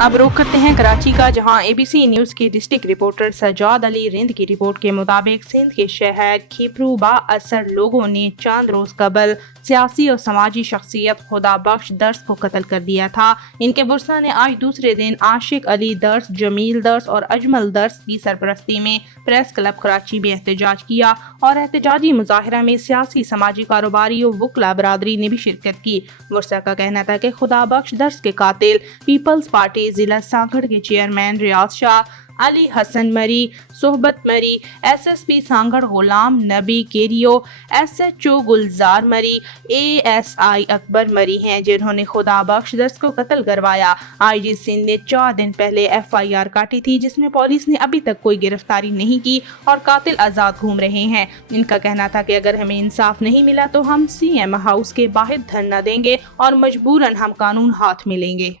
अब रुख करते हैं कराची का, जहां ABC न्यूज के डिस्ट्रिक्ट रिपोर्टर सजाद अली रिंद की रिपोर्ट के मुताबिक सिंध के शहर खिपरू बाअसर लोगों ने चंद रोज कबल सियासी और समाजी शख्सियत खुदा बख्श दर्स को कत्ल कर दिया था। इनके बुरसा ने आज दूसरे दिन आशिक अली दर्स, जमील दर्स और अजमल दर्स की सरपरस्ती में प्रेस क्लब कराची में एहतजाज किया और एहतजाजी मुजाहिरा में सियासी, समाजी, कारोबारी और वकला बरादरी ने भी शिरकत की। बुरसा का कहना था कि खुदा बख्श दर्स के कातिल पीपल्स पार्टी जिला सांगड़ के चेयरमैन रियाज शाह, अली हसन मरी, सोहबत मरी, SSP सांगड़ गुलाम नबी केरियो, SHO गुलजार मरी, ASI अकबर मरी हैं, जिन्होंने खुदा बख्श दर्स को कत्ल करवाया। IG सिंध ने 4 दिन पहले FIR काटी थी, जिसमें पुलिस ने अभी तक कोई गिरफ्तारी नहीं की और कातिल आज़ाद घूम रहे हैं। इनका कहना था कि अगर हमें इंसाफ नहीं मिला तो हम CM हाउस के बाहर धरना देंगे और मजबूरन हम कानून हाथ में लेंगे।